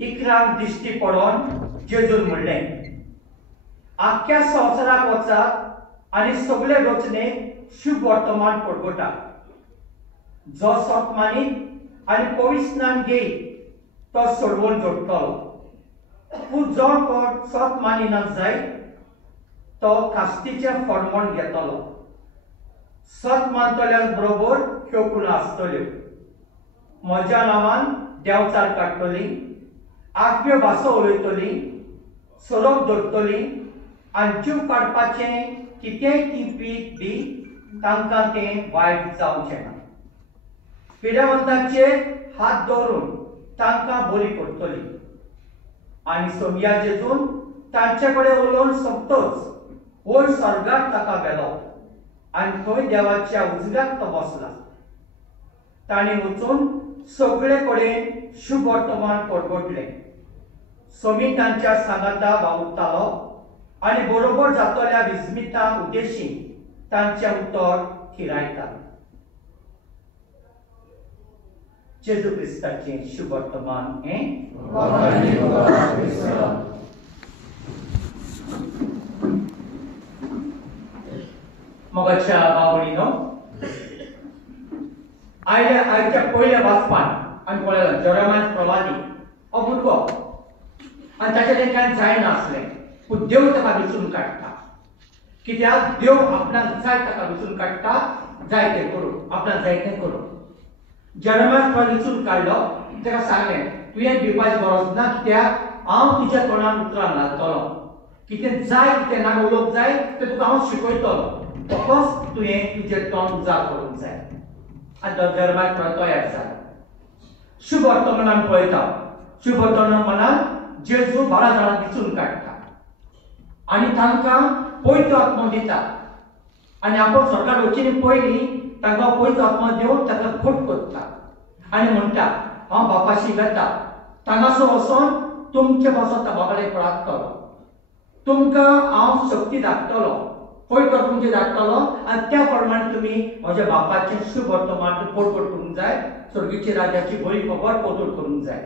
इकरांक दिश्टी पडोन जेजून म्हणलें, आख्ख्या संवसाराक वचात आनी सगळे रचनेक शुभ वर्तमान पडगटा. जो सतमानीत आनी पवित्र स्नान घेयत तो सोडवून जोडटलो. पूण जो कोण सत मानिना जायत तो कास्तीचें फळमण घेतलो. सत मानतल्या बरोबर ह्यो कुणा आसतल्यो. म्हज्या नांवान देंवचार काडटली, आग्यो भासो उलयतली, सोरोप धरतली आनी जीव काडपाचें कितेंय ती पीक दी तांकां तें वायट जावचें ना. पिड्यावंताचेर हात दवरून तांकां बरी करतली. आनी सोमया जेजून तांचे कडेन उलोवन सोंपतच वयर स्वर्गाक ताका व्हेलो आनी थंय देवाच्या उजव्याक तो बसला. ताणें वचून सगळे कडेन शुभ वर्तमान पडगटलें. सोमी तांच्या सांगाता वावुरतालो आनी बरोबर जातल्या विस्मितां उद्देशीं तांचें उतर थिरायतालो. जेजू क्रिस्ताचें शुभ वर्तमान हें मोगाच्या भावणीनो, आयच्या पयल्या वाचपान आमी पळयलां जेरेमिया प्रवादी हो भुरगो आनी ताचें कांय जायना आसलें, पूण देव ताका वेंचून काडटा. कित्याक देव आपणाक जाय ताका वेंचून काडटा, जाय तें करूं, आपणाक जाय तें करूं. जेरेमिया तो वेंचून काडलो, ताका सांगलें तुवें भिवपाची गरज ना, कित्याक हांव तुज्या तोंडान उतरां घालतलो. कितें जाय कितें नाका उलोवंक जाय तें तुका हांव शिकयतलो. फकत तुवें तुजें तोंड उजार करूंक जाय. आनी तो जेरेमिया तयार जाला. शुभ वर्तमान आमी पळयता. शुभ वर्तमानान जेजू 12 जाणांक वेंचून काडटा आनी तांकां पवित्र आत्मो दिता. आनी आपूण स्वर्गाक वचचे पयलीं तांकां पवित्र आत्मो दिवन ताका घट करता आनी म्हणटा हांव बापाशी वेता, तांगासो वचोन तुमचे पासो बाबा कडेन प्रार्थना, तुमकां हांव शक्ती धाडटलो, पवित्र तुमचे धाडटलो आनी त्या प्रमाणे तुमी म्हज्या बापाचें शुभ वर्तमान पडगट करूंक जाय, स्वर्गीचे राजाची बरी खबर पदूर करूंक जाय.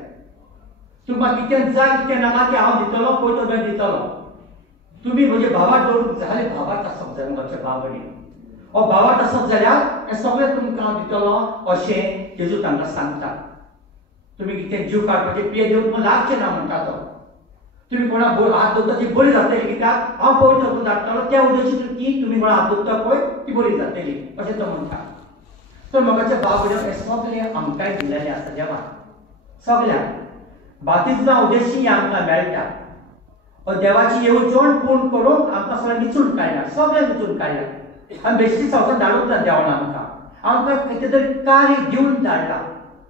तुमकां कितें जाय कितें नाका तें हांव दितलो, पवित्र दितलो. तुमी म्हजे भावाक दवरूंक जाय. जाल्यार भावाक आसप जाय म्हज्या भावणी. हो भावाक आसप जाल्यार हें सगळें तुमकां हांव दितलो अशें जेजू तांकां सांगता. तुमी कितें जीव काडपाचें पिये देव तुमकां लागचें ना म्हणटा तो. तुमी कोणाक हात दवरता ती बरी जातली, कित्याक हांव पवित्र धाडटलो त्या उद्देशीन ती तुमी कोणाक हात दवरता पळय ती बरी जातली अशें तो म्हणटा. तर मोगाच्या भावण्यो हें सगळें आमकांय दिलेलें आसा देवान. सगळ्यांक बातिजमा उद्देशी आमकां मेळटा. देवाची येवजण पूर्ण करूंक आमकां सगळें विचून काडला, सगळें विचून काडला. आनी बेश्टी संवसार धाडूंक ना देवान आमकां कितें तरी कार्य दिवन धाडला,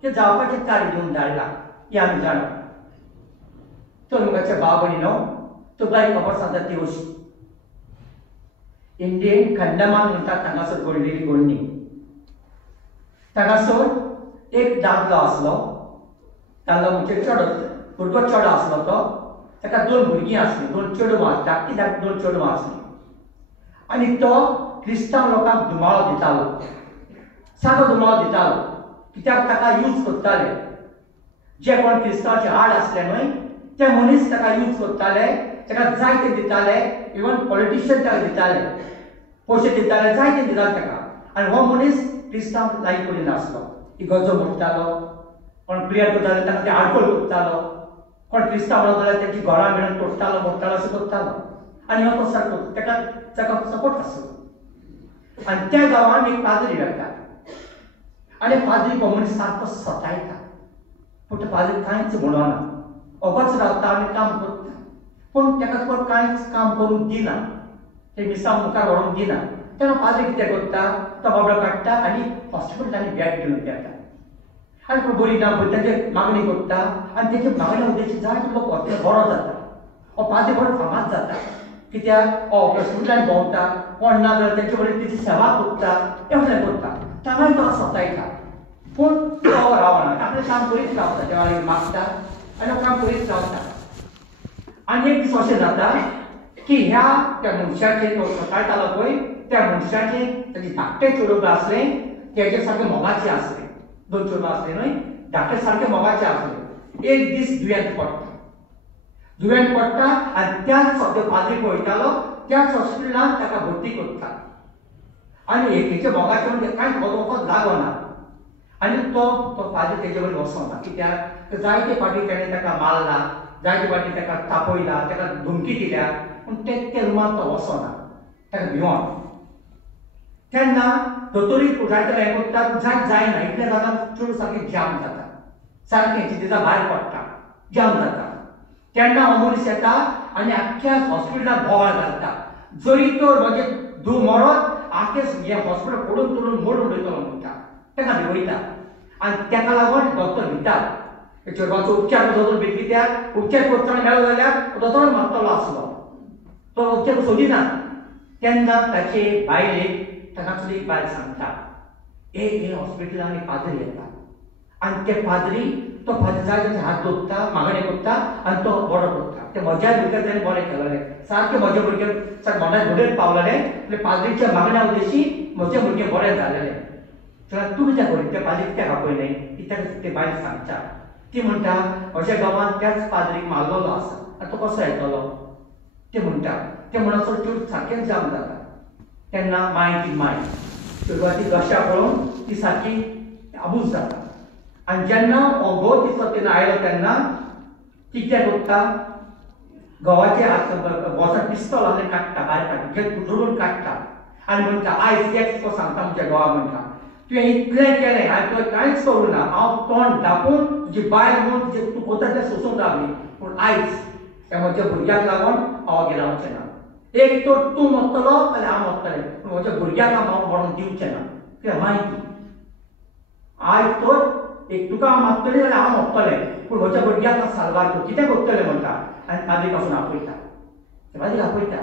तें जावपाचें कार्य दिवन धाडला हें आमी जाणा. तर मोगाच्या भाव भयणीनो, तुका एक खबर सांगता ती अशी. इंडियेन खंडमान म्हणटात हांगासर घडलेली घडणी. तांगासर एक दादलो आसलो. दादलो म्हणजे भुरगो चेडो आसलो तो. ताका 2 भुरगीं आसलीं, 2 चेडवां, धाकटी 2 चेडवां आसलीं. आनी तो क्रिस्तांव लोकांक धुमाळो दितालो, सादो धुमाळो दितालो. कित्याक ताका यूज करताले. जे कोण क्रिस्तांवाचे आड आसले न्हय ते मनीस ताका यूज करताले, ताका जाय ते दिताले. इवन पॉलिटिशियन ताका दिताले, पयशे दिताले, जाय ते दिताले ताका. आनी हो मनीस क्रिस्तांव लायक करिनासलो. इगर्जो मोडटालो, कोण प्रेयर करताले ताका ते आडकोळ करतालो, कोण क्रिस्तांव जाल्यार तेची घरां मेळून तोडटालो मोडटालो अशें करतालो. आनी हो तो सारको ताका सपोर्ट आसलो. आनी त्या गांवांत एक पाद्री रावता आनी पाद्री हो मनीस सारको सतायता. पूण तो पाद्री कांयच म्हणना, ओगोच रावता आनी काम करता. पूण ताका कोण कांयच काम करूंक दिना, ते मिसां मुखार व्हरोंक दिना. तेन्ना पाद्री कितें करता, तो बाबडो काडटा आनी हॉस्पिटलांनी बॅड घेवन येता. आनी पूण बरी ना ताचेर मागणी करता आनी तेचे मागण्या उद्देशी जाय लोक हॉस्पिटल बरो जाता. हो पाद्री बरो फामाद जाता. कित्याक हो हॉस्पिटलांनी भोंवता, कोण ना जाल्यार तेचे बरें तेची सेवा करता, एवढें करता. तांकांय तो सतायता. पूण तो रावना, आपलें काम करीत रावता, देवा लागीं मागता आनी काम करीत रावता. आनी एक दीस अशें जाता की त्या मनशाचें तो सतायतालो पळय त्या मनशाचें ताची धाकटें चेडूं आसलें, तेजे सारकें मोगाचें आसलें. 2 चेडवां आसलीं न्हय, धाकटें सारकें मोगाचें आसलें. एक दीस दुयेंत पडटा आनी त्याच पाद्री पळयतालो त्याच हॉस्पिटलांत ताका भरती करता आनी एकेच्या मोगाचें म्हणजे कांयच वचपाक लागना आनी तो पाद्री तेजे कडेन वचना कित्याक जायते फावटी ताणें ताका मारला जायते फावटी ताका तापयला ताका धमकी दिल्या पूण ते रुमांत तो वचना ताका भिवोन तेन्ना दोतोरी जायते हें करता जायना इतल्या जाणांक चेडूं सारकें जाम जाता सारकें चिंतिता भायर पडटा जाम जाता तेन्ना अमोलीस येता आनी आख्ख्या हॉस्पिटलांत बोवाळ घालता जरी तर म्हजे धूव मरत आख्खें हें हॉस्पिटल पडून तोडून मोडून उडयतलो म्हणटा ताका भिवयता आनी ताका लागून डॉक्टर भितात चेडवाचो उपचार दोतोर भित कित्याक उपचार करतना मेळो जाल्यार दोतोर मारतलो आसलो तो उपचार सोदिना तेन्ना ताचे बायलेक ताका एक बायल सांगता एक हॉस्पिटलांत एक पाद्री येता आनी ते पाद्री तो पाद्री जाय ताचे हात धरता मागणें करता आनी तो बरो करता ते म्हज्या भुरग्याक ताणें बरें केलेलें सारकें म्हज्या भुरग्याक मोठ्या घडयेंत पावलेलें पाद्रीच्या मागण्या उद्देशी म्हजें भुरगें बरें जालेलें जाल्यार तुमी त्या घडये त्या पाद्री कित्याक आपयलें कित्याक ते बायल सांगता ती म्हणटा अशा गांवांत त्याच पाद्रीक मारलेलो आसा आनी तो कसो येतलो ते म्हणटा ते म्हणसर चेडूं सारकेंच जाम जाता तेन्ना माय चेडवाची दशा पळोवन ती सारकी आबूज जाता आनी जेन्ना हो दिसलो तेन्ना आयलो तेन्ना ती कितें करता घोवाचे बोसांत पिस्तोल आसलें काडटा भायर काडटा जोडून काडटा आनी म्हणटा आयज तेच तो सांगता म्हज्या घोवा म्हणटा तुवें इतलें केलें हांवें तुवें कांयच करूं ना हांव तोंड धापून तुजी बायल म्हणून तूं कोता तें सोसूंक लागली पूण आयज त्या म्हज्या भुरग्याक लागून हांव गेला वचचें ना एक तर तूं मरतलो जाल्यार हांव मरतलें पूण म्हज्या भुरग्याक हांव मरोन दिवचें ना कित्याक म्हायती आयज तर एक तुका हांव मारतलें जाल्यार हांव मरतलें पूण म्हज्या भुरग्याक हांव सारवार कर कितें करतलें म्हणटा आनी पाद्रीक पासून आपयता पाद्रीक आपयता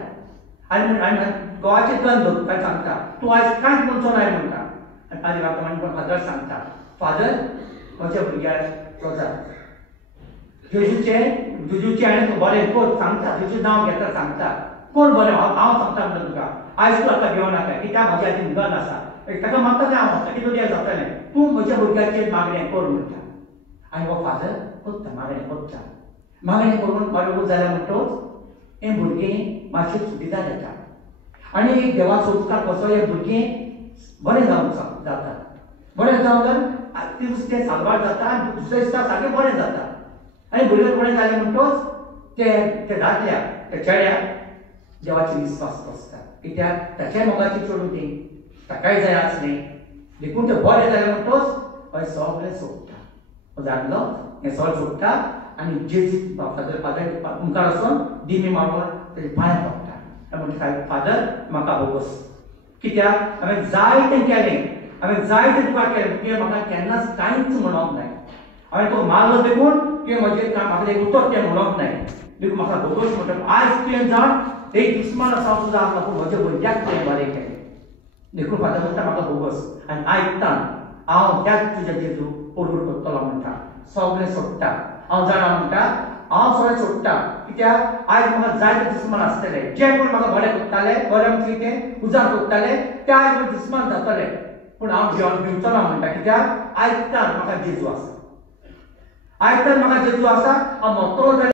आनी घोवाचें गन धरता सांगता तूं आयज कांयच म्हणचो नाय म्हणटा आनी पाद्री बाबा फादर सांगता फादर म्हज्या भुरग्याक रोजा जेजूचें आनी तूं बरें कर सांगता जेजूचें नांव घेता सांगता कोण बरें हांव सांगता म्हणटा तुका आयज तूं आतां भिवनाका कित्याक म्हाज्या हातीन गन आसा ताका मारता तें हांव म्हणटा कितें तें जातलें तूं म्हज्या भुरग्याचेर मागणें कर म्हणटा आनी हो फादर करता मागणें करता मागणें करून बरें जालें म्हणटच हें भुरगें मातशें सुविधा जाता आनी एक देवा संस्कार कसो हें भुरगें बरें जावंक जाता बरें जावं जाल्यार तें सारवार जाता आनी दुसऱ्या दिसा सारकें बरें जाता आनी भुरगें बरें जालें म्हणटच ते दादल्याक त्या चेड्याक देवाची विस्वास बसता कित्याक ताच्या मोगाची चेडूं ती ताकाय जाय आसलें देखून तें बरें जालें म्हणटच हय सगळें सोडटा जाणलो हें सगळें सोडटा आनी जेजू फादर मुखार वचून दिमी मारून तेजे पांयां पडटा आनी म्हणटा फादर म्हाका बोगस कित्याक हांवें जायतें केलें हांवें जायतें तुका केलें तुवें म्हाका केन्नाच कांयच म्हणोंक नाय हांवें तो मारलो देखून तुवें म्हजें म्हाका एक उतर तें म्हणोंक नाय देखून म्हाका बोगस म्हणटा आयज तुवें जाण एक दुस्मान आसा सुद्दां आसला पूण म्हज्या भुरग्याक तुवें बरें केलें देखून फादर म्हणटा म्हाका बोगस आनी आयकता हांव त्याच तुज्या जेजू पोरबूर करतलो म्हणटा सगळें सोडटा हांव जाणा म्हणटा हांव सगळें सोडटा कित्याक आयज म्हाका जायते दुस्मान आसतले जे कोण म्हाका बरें करताले बरें म्हणजे कितें उजार करताले ते आयज म्हाका दुस्मान जातले पूण हांव भिवचो ना म्हणटा कित्याक आयकता म्हाका जेजू आसा आयकता म्हाका जेजू आसा हांव मरतलो जाल्यार